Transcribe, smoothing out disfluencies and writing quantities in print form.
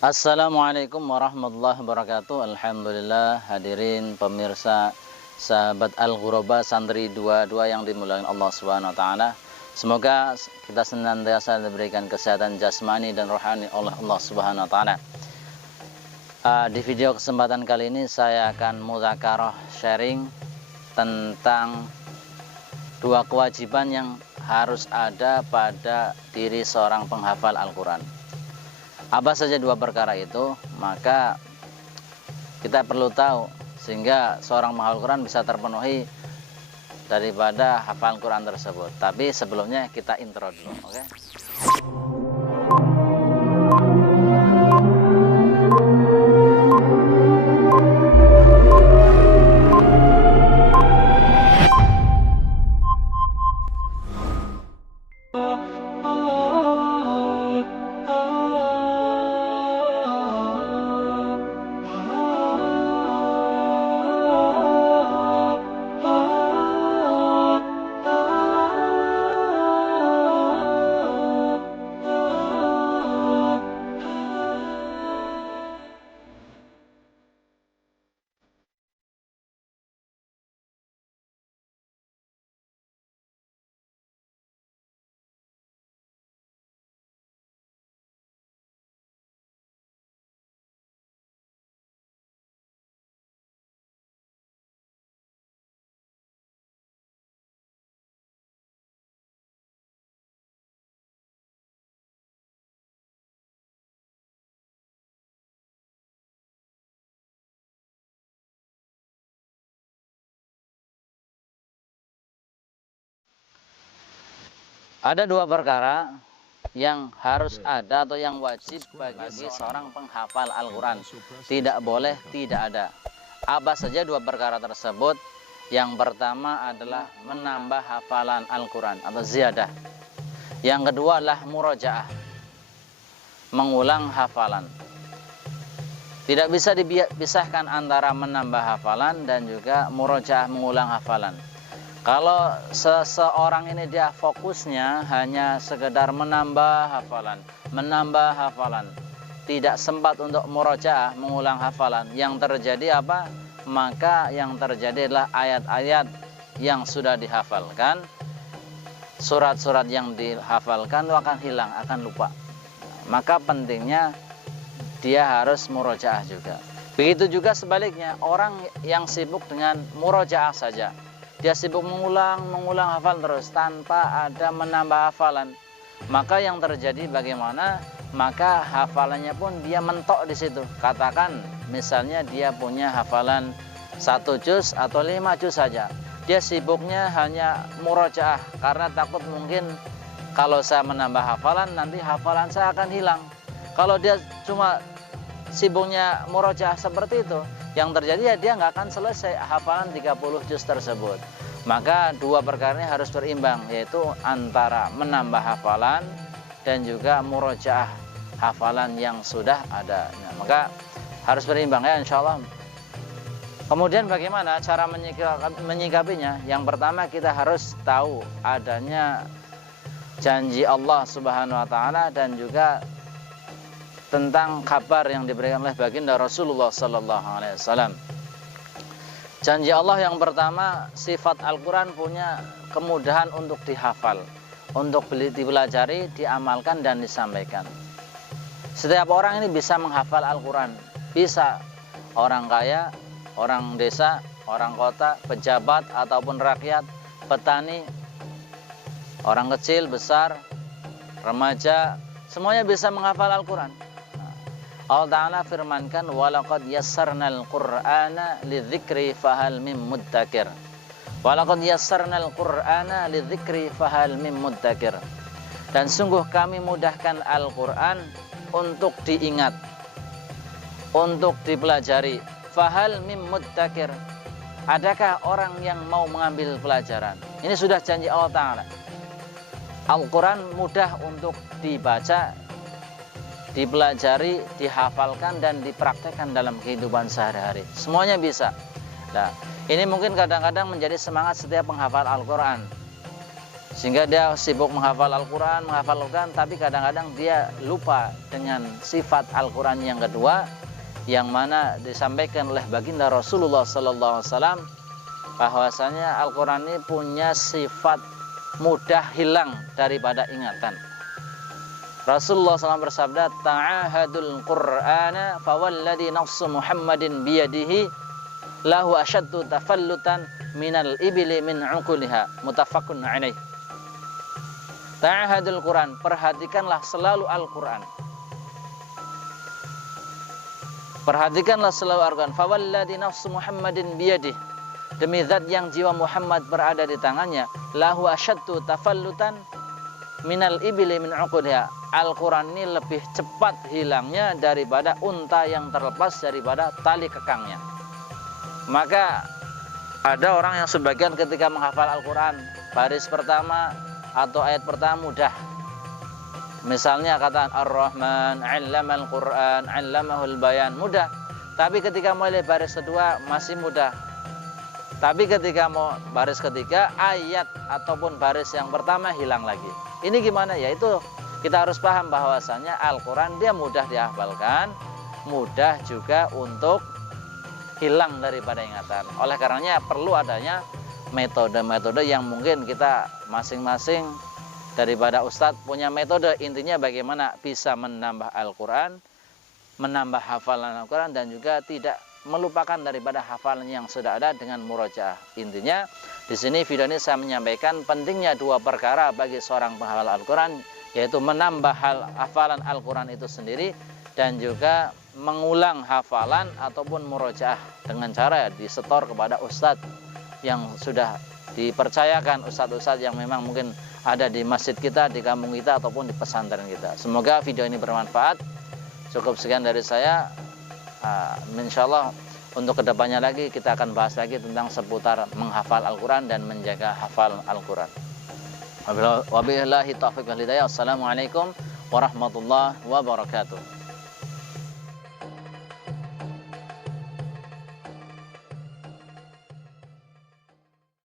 Assalamualaikum warahmatullahi wabarakatuh. Alhamdulillah, hadirin pemirsa sahabat Al-Ghuraba Santri 22 yang dimuliakan Allah Subhanahu wa taala. Semoga kita senantiasa diberikan kesehatan jasmani dan rohani oleh Allah Subhanahu wa taala. Di video kesempatan kali ini saya akan mudzakarah sharing tentang dua kewajiban yang harus ada pada diri seorang penghafal Al-Quran. Apa saja dua perkara itu, maka kita perlu tahu sehingga seorang penghafal Quran bisa terpenuhi daripada hafal Quran tersebut. Tapi sebelumnya kita intro dulu, oke? Ada dua perkara yang harus ada atau yang wajib bagi seorang penghafal Al-Quran. Tidak boleh tidak ada. Apa saja dua perkara tersebut? Yang pertama adalah menambah hafalan Al-Quran atau ziyadah. Yang kedua adalah murojaah, mengulang hafalan. Tidak bisa dipisahkan antara menambah hafalan dan juga murojaah, mengulang hafalan. Kalau seseorang ini dia fokusnya hanya sekedar menambah hafalan, tidak sempat untuk murojaah, mengulang hafalan, yang terjadi apa? Maka yang terjadi adalah ayat-ayat yang sudah dihafalkan, surat-surat yang dihafalkan itu akan hilang, akan lupa. Maka pentingnya dia harus murojaah juga. Begitu juga sebaliknya, orang yang sibuk dengan murojaah saja, dia sibuk mengulang hafal terus tanpa ada menambah hafalan, maka yang terjadi bagaimana? Maka hafalannya pun dia mentok di situ. Katakan misalnya dia punya hafalan 1 juz atau 5 juz saja, dia sibuknya hanya murojaah karena takut mungkin kalau saya menambah hafalan nanti hafalan saya akan hilang. Kalau dia cuma sibuknya murojaah seperti itu, yang terjadi ya dia nggak akan selesai hafalan 30 juz tersebut. Maka dua perkara ini harus berimbang, yaitu antara menambah hafalan dan juga murojaah hafalan yang sudah ada. Nah, maka harus berimbang ya, insya Allah. Kemudian bagaimana cara menyikapinya? Yang pertama kita harus tahu adanya janji Allah Subhanahu wa taala dan juga tentang kabar yang diberikan oleh baginda Rasulullah sallallahu alaihi wasallam. Janji Allah yang pertama, sifat Al-Quran punya kemudahan untuk dihafal, untuk dipelajari, diamalkan dan disampaikan. Setiap orang ini bisa menghafal Al-Quran, bisa orang kaya, orang desa, orang kota, pejabat ataupun rakyat, petani, orang kecil, besar, remaja, semuanya bisa menghafal Al-Quran. Allah Ta'ala firmankan, walaqad yassarnal qur'ana lidzikri fahal mim muddakir. Walaqad yassarnal qur'ana lidzikri fahal mim muddakir. Dan sungguh kami mudahkan Al-Quran untuk diingat, untuk dipelajari. Fahal mim muddakir, adakah orang yang mau mengambil pelajaran? Ini sudah janji Allah Ta'ala. Al-Quran mudah untuk dibaca, dipelajari, dihafalkan dan dipraktekkan dalam kehidupan sehari-hari. Semuanya bisa. Nah, ini mungkin kadang-kadang menjadi semangat setiap penghafal Al-Quran. Sehingga dia sibuk menghafal Al-Quran, tapi kadang-kadang dia lupa dengan sifat Al-Quran yang kedua, yang mana disampaikan oleh baginda Rasulullah SAW, bahwasanya Al-Quran ini punya sifat mudah hilang daripada ingatan. Rasulullah SAW bersabda, ta'ahadul Qur'ana fawalladhi nafsu Muhammadin biyadihi lahu asyaddu tafallutan minal ibili min uquliha, muttafaqun alaih. Ta'ahadul Quran, perhatikanlah selalu Al-Quran. Perhatikanlah selalu Al-Quran. Fawalladhi nafsu Muhammadin biyadih, demi zat yang jiwa Muhammad berada di tangannya, lahu asyaddu tafallutan minal ibili min uquliha. Al-Quran ini lebih cepat hilangnya daripada unta yang terlepas daripada tali kekangnya. Maka ada orang yang sebagian ketika menghafal Al-Quran, baris pertama atau ayat pertama mudah. Misalnya kata Ar-Rahman 'allamal Qur'an 'allamahul bayan, mudah. Tapi ketika mulai baris kedua masih mudah. Tapi ketika mau baris ketiga, ayat ataupun baris yang pertama hilang lagi. Ini gimana? Yaitu kita harus paham bahwasanya Al-Quran dia mudah dihafalkan, mudah juga untuk hilang daripada ingatan. Oleh karenanya perlu adanya metode-metode yang mungkin kita masing-masing daripada Ustadz punya metode. Intinya bagaimana bisa menambah Al-Quran, menambah hafalan Al-Quran, dan juga tidak melupakan daripada hafalan yang sudah ada dengan murojaah. Intinya di sini video ini saya menyampaikan pentingnya dua perkara bagi seorang penghafal Al-Quran, yaitu menambah hafalan Al-Quran itu sendiri dan juga mengulang hafalan ataupun murojaah dengan cara disetor kepada Ustadz yang sudah dipercayakan, ustadz-ustadz yang memang mungkin ada di masjid kita, di kampung kita, ataupun di pesantren kita. Semoga video ini bermanfaat. Cukup sekian dari saya. Insyaallah untuk kedepannya lagi kita akan bahas lagi tentang seputar menghafal Al-Quran dan menjaga hafal Al-Quran. Wabillahi taufiq wal hidayah. Wassalamualaikum warahmatullahi wabarakatuh.